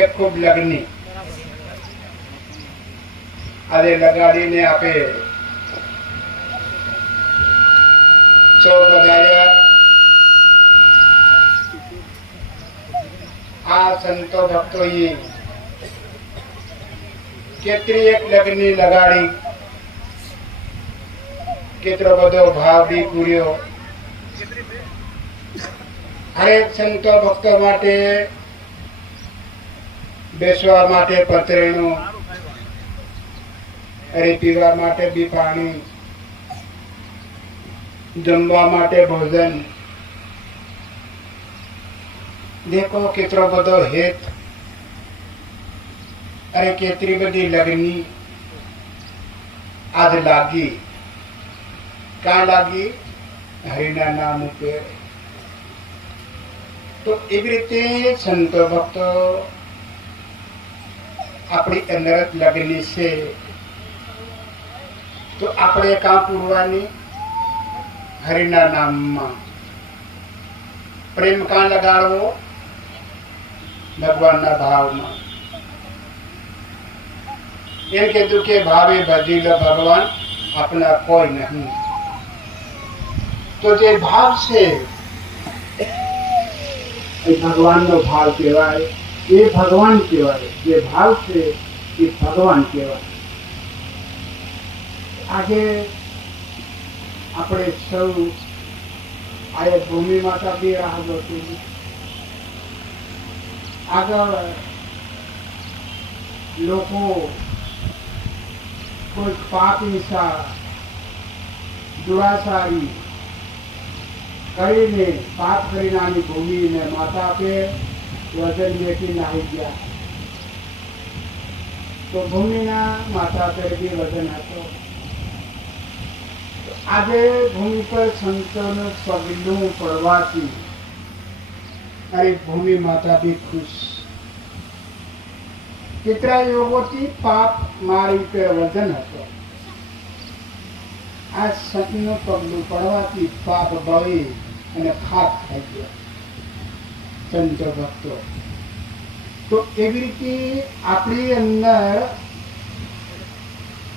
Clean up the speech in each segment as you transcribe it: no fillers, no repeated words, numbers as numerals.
એક ખૂબ લગ્ની આજે લગાડીને આપે ચો પધાર્યા. આ સંતો ભક્તોએ કેટલી એક લગ્ની લગાડી, કેટલો બધો ભાવ બી પૂર્યો. હરેક સંતો ભક્તો માટે બેસવા માટે પતરેણું, અરે પીવા માટે બી પાણી, જમવા માટે ભોજન. દેખો કેટલો બધો હેત, અરે કેટલી બધી લગ્ની આજ લાગી. ક્યાં લાગી? હરિના નામ ઉપર. તો એવી રીતે સંતો ભક્તો આપણી અંદર જ લગ્ની છે. તો આપણે કાં પૂરવાની? હરિના નામમાં. પ્રેમ કાં લગાડવો? ભગવાનના ભાવમાં. એમ કીધું કે ભાવે ભજી લો ભગવાન, આપણા કોઈ નહીં. તો જે ભાવ છે એ ભગવાનનો ભાવ કહેવાય, એ ભગવાન કહેવાય. જે ભાવ છે એ ભગવાન કહેવાય. આજે આપણે સૌ આ ભૂમિ માતા બી રાહ જોતી. આગળ લોકો કોઈ પાપ હિંસા દુરાસારી કરીને પાપ કરીને આની ભૂમિને માતા આપે વજન બેઠી નાહી ગયા. તો ભૂમિના માતા તરીકે વજન હતો. આજે ભૂમિ પર સંતોનું પગલું પડવાથી અરે ભૂમિ માતા બી ખુશ. કેટલા યોગોથી પાપ મારી પર વજન હતો. આ સંતનું પગલું પડવાથી પાપ બળી અને ખાક થઈ ગયા સંતો ભક્તો. તો એવી રીતે આપણી અંદર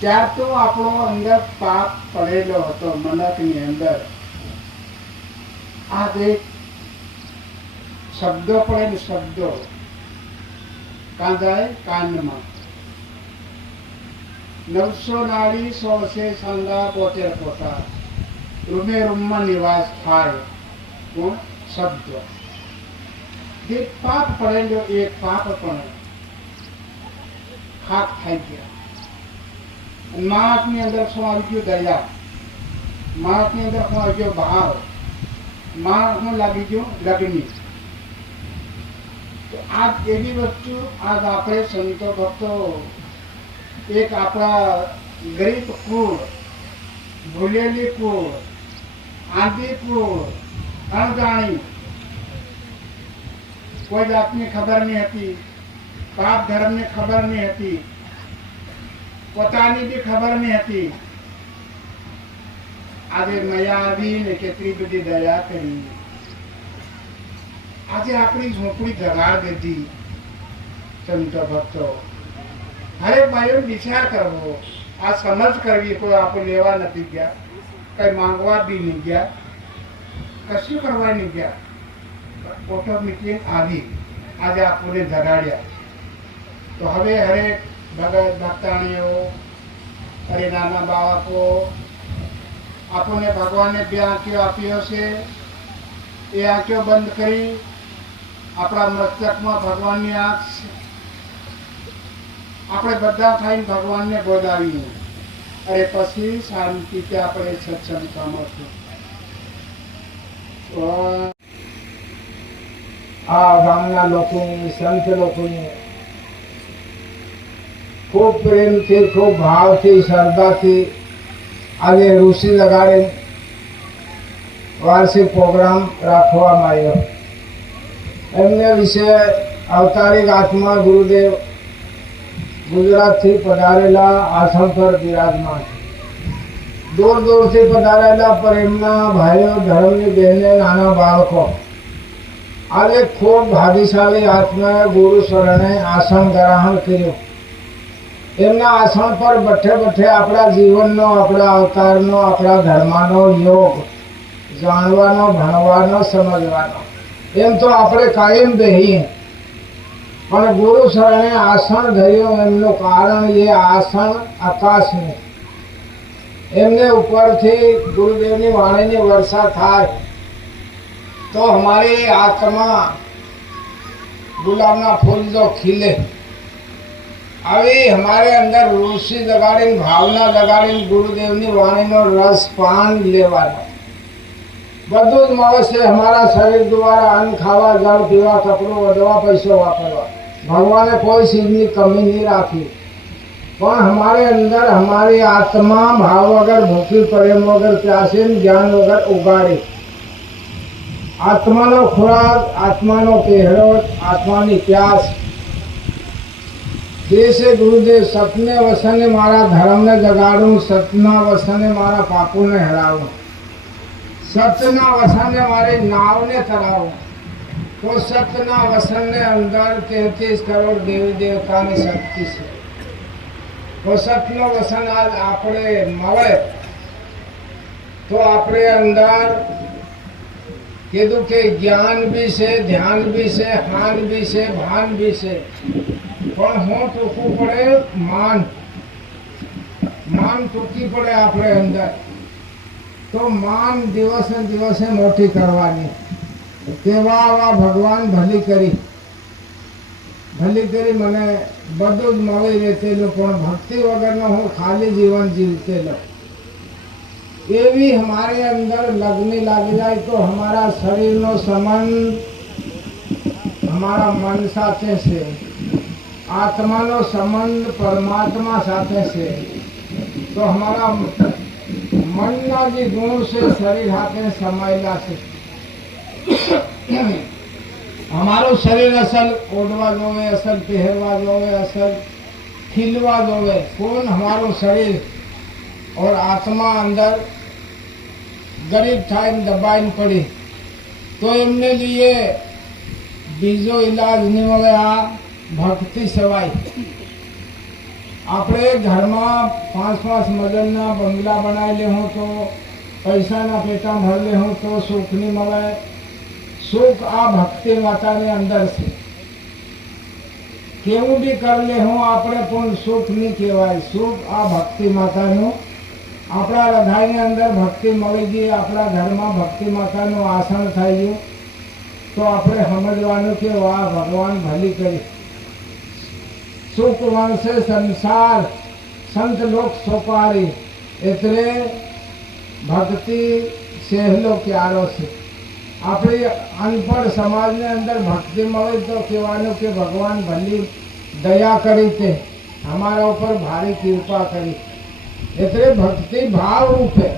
ત્યાર તો આપણો અંદર પાપ પડેલો હતો મનકની અંદર. આ જે શબ્દો પડે ને શબ્દો કાં જાય? કાનમાં. 900 નાળી 100 છે સાંગા 72 પોતા, રૂમે રૂમમાં નિવાસ થાય. કોણ? શબ્દ. જે પાપ પડેલો એ પાપ પણ ખાક થઈ ગયા. માણસની અંદર શું આવી ગયું? દયા. માણસની અંદર શું આવી ગયો? ભાવ. માણસનું લાગી ગયું લગ્ની. આ એવી વસ્તુ આજ આપણે સંતો ભક્તો એક આપણા ગરીબ કુળ, ભૂલેલી કુળ, આંધી કુળ, અણજાણી, કોઈ જાતની ખબર નહીં હતી, પાપ ધર્મની ખબર નહીં હતી, પોતાની બી ખબર નહીં હતી. આજે મયા આવીને કેટલી બધી દયા કરી. આજે આપણી ઝોપડી જગાડ દીધી સંતો ભક્તો. હરેક ભાઈઓ વિચાર કરવો, આ સમજ કરવી. કોઈ આપણે લેવા નથી ગયા, કઈ માંગવા બી નહીં ગયા, કશું કરવા નહીં ગયા. ઓટોમેટિક આવી આજે આપણને જગાડ્યા. તો હવે હરેક ભગત ભક્તાણીઓ, અરે નાના બાળકો, આપણને ભગવાનને 2 આંખીઓ આપ્યો છે. એ આંખીઓ બંધ કરી આપણા મસ્તકમાં ભગવાનની આંખ છે. આપણે બધા થઈને ભગવાનને બોલાવીએ. અરે પછી શાંતિથી આપણે સત્સંગ કામશું. આ ગામના લોકોને, સંત લોકોને ખૂબ પ્રેમથી, ખૂબ ભાવથી, શ્રદ્ધાથી આજે ઋષિ લગાડે વાર્ષિક પ્રોગ્રામ રાખવામાં આવ્યો. એમને વિશે અવતારિક આત્મા ગુરુદેવ ગુજરાતથી પધારેલા આશ્રમ પર બિરાજમાન. દૂર દૂરથી પધારેલા પર એમના ભાઈઓ, ધર્મની બહેને, નાના બાળકો આજે ખૂબ ભાગ્યશાળી આત્માએ ગુરુ શરણે આસન ગ્રહણ કર્યું. એમના આસન પર બેઠે બેઠે આપણા જીવનનો, આપણા અવતારનો, આપણા ધર્મનો યોગ જાણવાનો, ભણવાનો, સમજવાનો. એમ તો આપણે કાયમ બેહીએ, પણ ગુરુ શરણે આસન ધર્યું એમનું કારણ એ આસન આકાશનું. એમને ઉપરથી ગુરુદેવની વાણીની વર્ષા થાય तो हमारी आत्मा गुलाबना फूल जो खिले. अभी हमारे अंदर रुचि जगाड़ी, भावना जगाड़ी गुरुदेवनी वाणीनो रस पान लेवानो. બધું જ મળે છે. हमारा शरीर द्वारा अन्न खावा, जल पीवा, कपड़ों वधवा, पैसों वापरवा. भगवाने कोई चीजनी कमी नहीं राखी, પણ हमारे अंदर हमारी आत्मा भाव वगर, भूखी, प्रेम वगर, प्यासी, ज्ञान वगर उगाड़ी. आत्मानो खुराक, आत्मानो પહેરો, આત્માની પ્યાસ. જૈસે ગુરુદેવ સતને વસને મારા ધર્મને જગાડું, સતના વસને મારા પાપોને હરાવું, સતના વસને મારી નાવને તરાવું. તો સતના વસનને અંદર 33 કરોડ દેવી દેવતાની શક્તિ છે. તો સતનો વસન આજ આપણે મળે તો આપણે અંદર કીધું કે જ્ઞાન બી છે, ધ્યાન બી છે, હાન બી છે, ભાન બી છે, પણ હું ટૂંકવું પડે માન. માન ટૂંકી પડે આપણે અંદર. તો માન દિવસે દિવસે મોટી કરવાની. તેવા આવા ભગવાન ભલી કરી મને બધું જ મળી રહેતેલું, પણ ભક્તિ વગરનો હું ખાલી જીવન જીવતેલો. એવી हमारे अंदर लगने लग जाए तो हमारा शरीर नो संबंध हमारा मन साथे से, आत्मा नो संबंध परमात्मा साथे से. तो हमारा मन ना जी गुण से शरीर हाथे समायला से. हमारो शरीर असल ओढ़वा जोवे, असल पहरवा जोवे, असल खिलवा जोवे. कौन हमारो शरीर और आत्मा अंदर गरीब था, दबाई पड़ी. तो एमने लिए बीजो इलाज नहीं મળે આ ભક્તિ સવાય. આપણે ઘરમાં 5-5 મજલના બંગલા બનાવી લે હું તો પૈસાના પેટા ભર લે હું તો સુખ નહીં મળે. સુખ આ ભક્તિ માતાની અંદર છે. કેવું બી કરી લે હું આપણે પણ સુખ નહીં કહેવાય. સુખ આ ભક્તિ માતાનું. આપણા હૃદયની અંદર ભક્તિ મળી ગઈ, આપણા ઘરમાં ભક્તિ માતાનું આસન થઈ ગયું, તો આપણે સમજવાનું કે વાહ ભગવાન ભલી કરી. સુખ વંશે સંસાર સંત લોક સોપારી. એટલે ભક્તિ સહેલો ક્યારો છે. આપણી અનપઢ સમાજની અંદર ભક્તિ મળે તો કહેવાનું કે ભગવાન ભલી દયા કરી, તે અમારા ઉપર ભારી કૃપા કરી. એટલે ભક્તિ ભાવ રૂપે.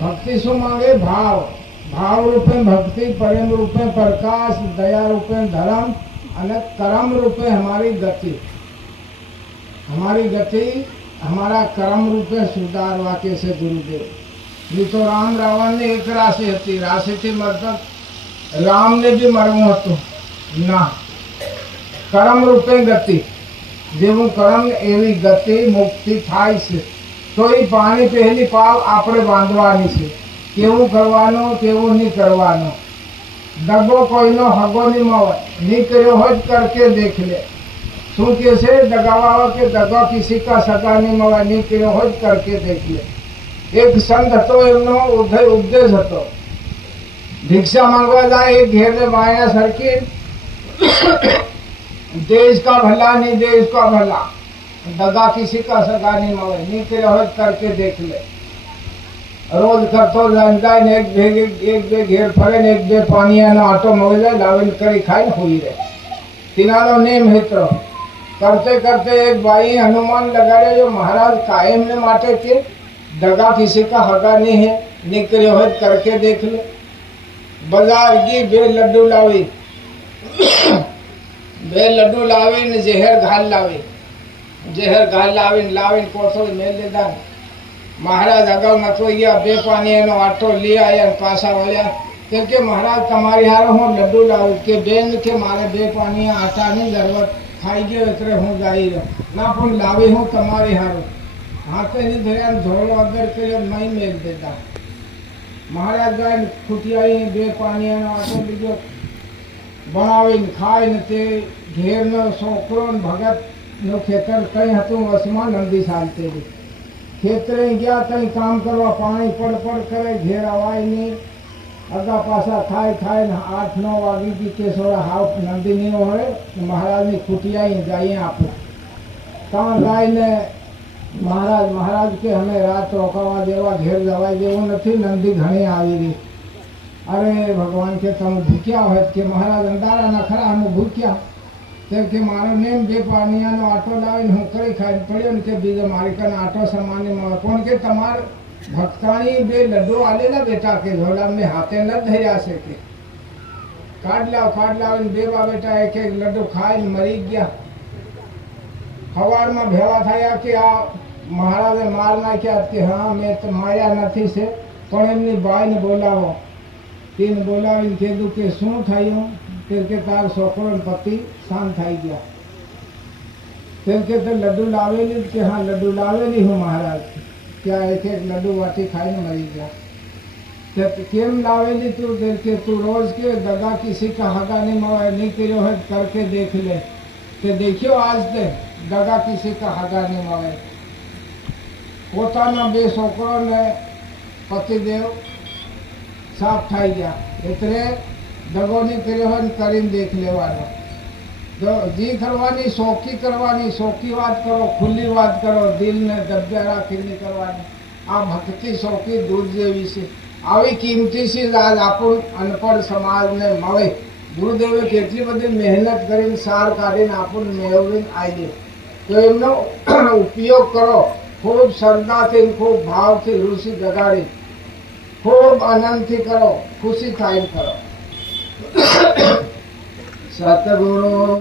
ભક્તિ શું માંગે? ભાવ. ભાવ રૂપે ભક્તિ, પ્રેમ રૂપે પ્રકાશ, દયા રૂપે ધર્મ અને कर्म रूपे हमारी गति. हमारी गति हमारा कर्म रूपे सुधारवा के से गुरुदेव. ये तो राम रावण ने एक राशि थी, राशि थी मतलब राम ने भी मरવું હતું ના. कर्म रूपे गति. જેવું કર્મ એવી ગતિ મુક્તિ થાય છે. તો એ પાણી પહેલી પાવ આપણે બાંધવાની છે. કેવું કરવાનું, કેવું નહીં કરવાનું. દગો કોઈનો હગો નહીં મળે. નહીં કર્યો હોય કરકે દેખ લે. શું કે છે દગાવા કે દગો કિસી કા સગા નહીં મળે. નહીં કર્યો હોય કરકે દેખ લે. એક સંત હતો, એમનો ઉપદેશ હતો. ભિક્ષા માંગવા જાય, એક ઘેરને માયા સરખી, देश का भला नहीं देश का भला, दगा किसी का सगा नहीं મળે. नहीं કર્યો હોય करके देख ले. રોજ કરતો જાય ને એક બે ઘેર ફરે ને એક બે પાણીયાનો આટો મળી જાય, લાવીને કરી ખાઈને હોઈ રહે. તેનાનો નેમ હેત્રો. करते करते एक भाई हनुमान लगाड़े जो महाराज कायम ने माटे के दगा किसी का हगा नहीं है, नहीं કર્યો હોય करके देख ले. बाजार गई, 2 लड्डू लावी. 2 लड्डू लावीने जहर घाल लावी. जहर घाल लावीने कोठो मेल લીધા. महाराज अगाऊ नतो गया, 2 पानी आटो ली आया, पासा वळ्या. કેમ કે મહારાજ તમારી હારે હું લડ્ડુ લાવું કે બેન કે મારે 2 પાણી આટાની જરૂરત ખાઈ ગયો એટલે હું જઈ રહ્યો ના પણ લાવી હું તમારી હારે હાથેની ધર્યા ધોળો અગર કર્યો નહીં મેળ દેતા મહારાજ ગાય ખૂટિયાઈ 2 પાણીનો આટો લીધો બનાવીને ખાઈને તે ઘેરનો છોકરો ને ભગતનું ખેતર કંઈ હતું વસમાં નંદી ચાલતી ખેતરે ગયા કંઈ કામ કરવા પાણી પડપડ કરે ઘેર અવાય નહીં અગા પાછા થાય ને 8-9 વાગી ગઈ કે થોડા હાવ નંદીની હોય મહારાજની ખૂટિયાઈ જઈએ આપું ત્યાં ગાયને મહારાજ કે અમે રાત રોકાવા જેવા ઘેર જવા જેવું નથી નંદી ઘણી આવી રહી અરે ભગવાન કે તમે ભૂખ્યા હોય કે મહારાજ અંધારાના ખરા અમે ભૂખ્યા તેમ કે મારો નેમ 2 પાણીયાનો આટો લાવીને હું કરી ખાઈને પડ્યો ને કે બીજો મારી કાને આટો સામાન્ય મળે પણ કે તમારે ભક્તાણી 2 લડ્ડુ આલેલા બેટા કે ઝોલા મેં હાથે ન ધર્યા છે કે કાઢ લાવીને 2 બા બેટા એક લડ્ડુ ખાઈને મરી ગયા સવારમાં ભેળા થયા કે આ મહારાજે માર નાખ્યા કે હા મેં તો માર્યા નથી છે પણ એમની બાઈને બોલાવો તેને બોલાવીને કીધું કે શું થયું કે તાર છોકરો પતિ શાંત થઈ ગયા તેમ કે તે લડ્ડુ લાવેલી કે હા લડ્ડુ લાવેલી હું મહારાજ ત્યાં એક લડ્ડુ વાટી ખાઈને મરી ગયા કેમ લાવેલી તું કે તું રોજ કે દगा किसी का हगा नहीं કર્યો હોય करके देख ले કે દેખ્યો આજ તે દगा किसी का हगा नहीं મળે પોતાના 2 છોકરોને પતિદેવ સાફ થઈ ગયા એટલે દગો નહીં કર્યો હોય કરીને દેખ લેવાનો જી કરવાની શોખી વાત કરો ખુલ્લી વાત કરો દિલને દબ્બે રાખીને કરવાની આ ભક્તિ શોખી દૂધ જેવી છે આવી કિંમતી ચીજ આજ આપણું અનપઢ સમાજને મળે ગુરુદેવે કેટલી બધી મહેનત કરીને સાર કાઢીને આપણને મેળવીને આવી તો એમનો ઉપયોગ કરો ખૂબ શ્રદ્ધાથી ખૂબ ભાવથી ઋષિ જગાડી ખૂબ આનંદથી કરો ખુશી થાય કરો સતગુરુ